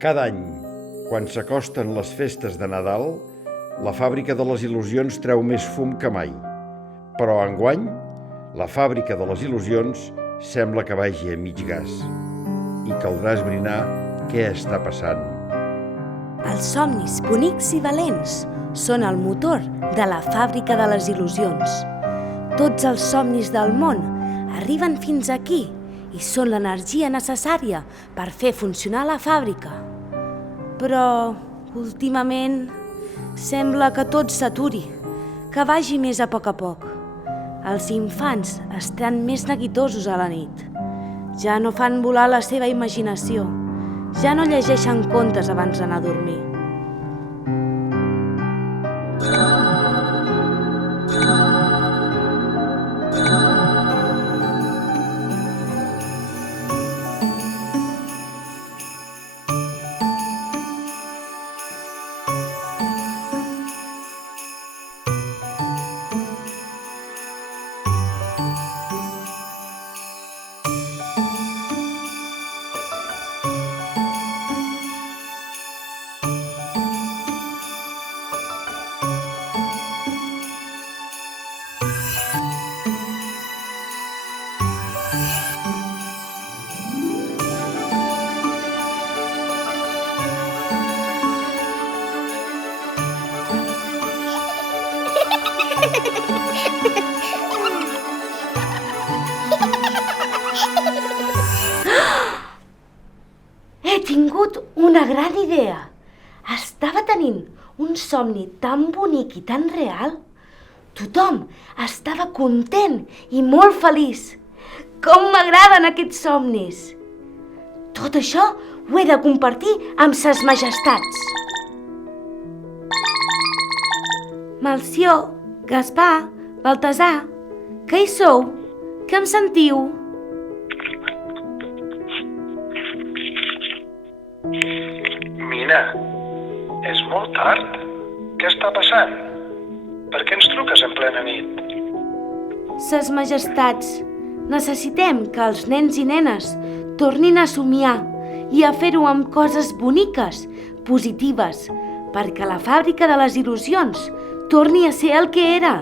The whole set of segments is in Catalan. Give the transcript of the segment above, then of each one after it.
Cada any, quan s'acosten les festes de Nadal, la fàbrica de les il·lusions treu més fum que mai. Però enguany, la fàbrica de les il·lusions sembla que vagi a mig gas. I caldrà esbrinar què està passant. Els somnis bonics i valents són el motor de la fàbrica de les il·lusions. Tots els somnis del món arriben fins aquí i són l'energia necessària per fer funcionar la fàbrica. Però, últimament, sembla que tot s'aturi, que vagi més a poc. Els infants estan més neguitosos a la nit. Ja no fan volar la seva imaginació. Ja no llegeixen contes abans d'anar a dormir. He tingut una gran idea. Estava tenint un somni tan bonic i tan real. Tothom estava content i molt feliç. Com m'agraden aquests somnis! Tot això ho he de compartir amb ses majestats. Melcior, Gaspar, Baltasar, què hi sou? Què em sentiu? Mina, és molt tard. Què està passant? Per què ens truques en plena nit? Ses majestats, necessitem que els nens i nenes tornin a somiar i a fer-ho amb coses boniques, positives, perquè la fàbrica de les il·lusions torni a ser el que era.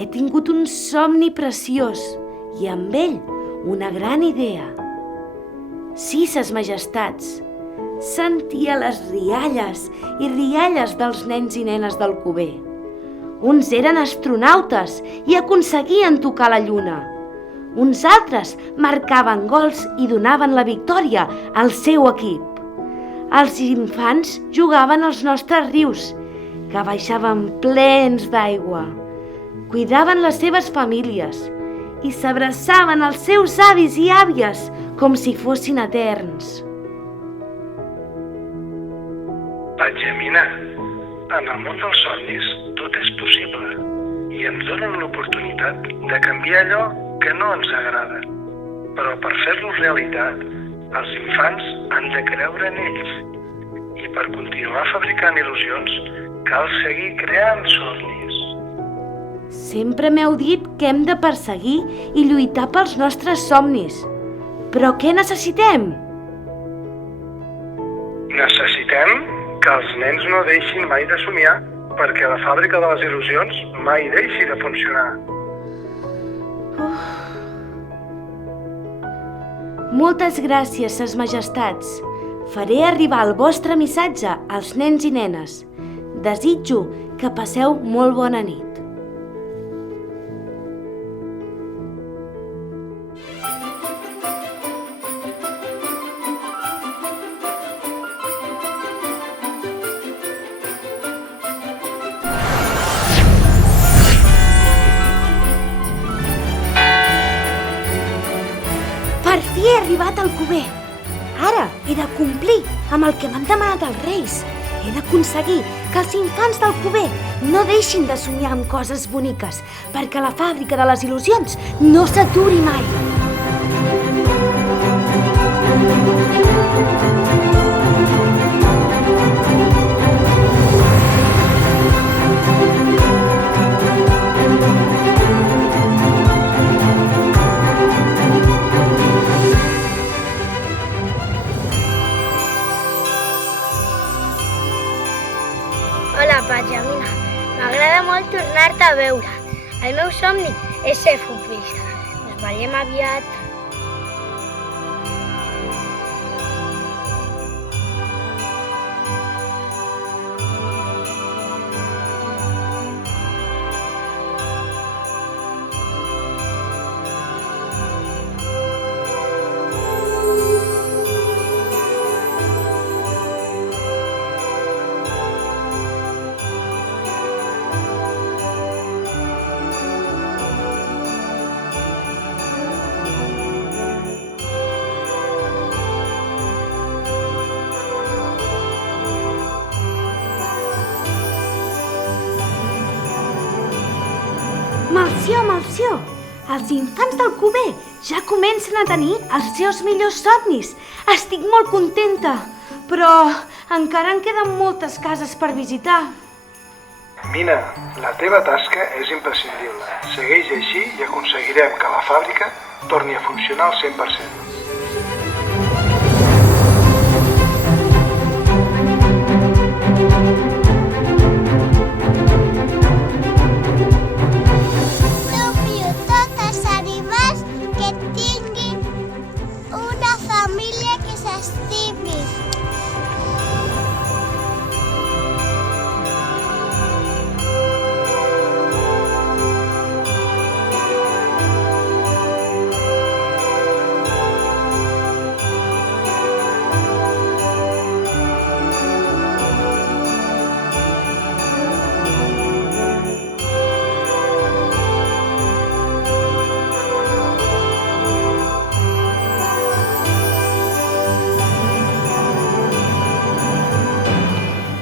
He tingut un somni preciós i amb ell una gran idea. Sí, ses majestats, sentia les rialles i rialles dels nens i nenes del Cuber. Uns eren astronautes i aconseguien tocar la lluna. Uns altres marcaven gols i donaven la victòria al seu equip. Els infants jugaven als nostres rius, que baixaven plens d'aigua. Cuidaven les seves famílies i s'abraçaven als seus avis i àvies com si fossin eterns. Mina, en el món dels somnis tot és possible i ens donen l'oportunitat de canviar allò que no ens agrada. Però per fer-los realitat, els infants han de creure en ells. I per continuar fabricant il·lusions, cal seguir creant somnis. Sempre m'heu dit que hem de perseguir i lluitar pels nostres somnis. Però què necessitem? Necessitem que els nens no deixin mai de somiar, perquè la fàbrica de les il·lusions mai deixi de funcionar. Moltes gràcies, ses majestats. Faré arribar el vostre missatge als nens i nenes. Desitjo que passeu molt bona nit. Per fi he arribat al Cuber. Ara he de complir amb el que m'han demanat els reis. He d'aconseguir que els infants del Cuber no deixin de somiar amb coses boniques, perquè la fàbrica de les il·lusions no s'aturi mai. tornar-te a veure. El meu somni és ser futbolista. Ens veiem aviat. Malció! Els infants del Cuber ja comencen a tenir els seus millors somnis. Estic molt contenta, però encara en queden moltes cases per visitar. Mina, la teva tasca és imprescindible. Segueix així i aconseguirem que la fàbrica torni a funcionar al 100%.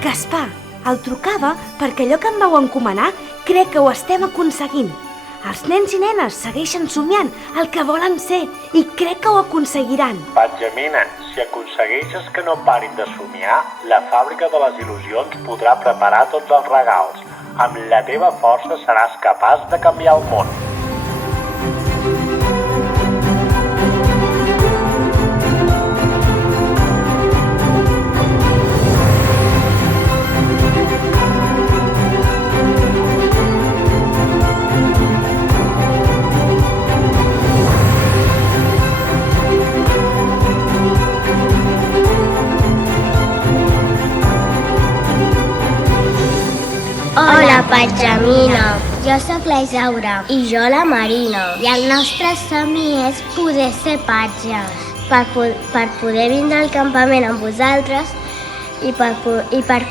Gaspar, el trucava perquè allò que em vau encomanar crec que ho estem aconseguint. Els nens i nenes segueixen somiant el que volen ser i crec que ho aconseguiran. Benjamina, si aconsegueixes que no parin de somiar, la fàbrica de les il·lusions podrà preparar tots els regals. Amb la teva força seràs capaç de canviar el món. Hola, Benjamina. Jo sóc la Isaura. I jo la Marina. I el nostre somni és poder ser patges. Per poder vindre al campament amb vosaltres i per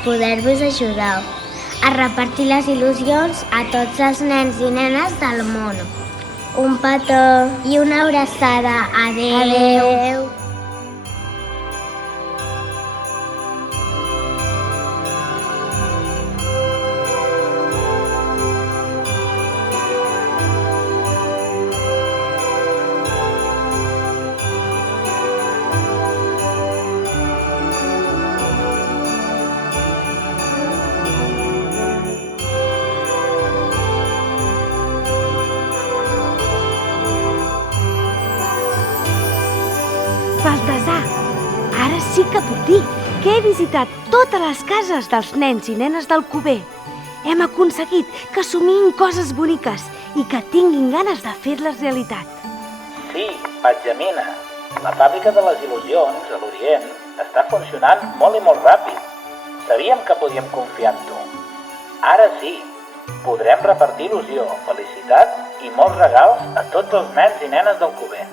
poder-vos ajudar a repartir les il·lusions a tots els nens i nenes del món. Un petó i una abraçada. Adeu. Baltasar, ara sí que puc dir que he visitat totes les cases dels nens i nenes del Cuber. Hem aconseguit que somiïn coses boniques i que tinguin ganes de fer-les realitat. Sí, Benjamina, la fàbrica de les il·lusions a l'Orient està funcionant molt i molt ràpid. Sabíem que podíem confiar en tu. Ara sí, podrem repartir il·lusió, felicitat i molts regals a tots els nens i nenes del Cuber.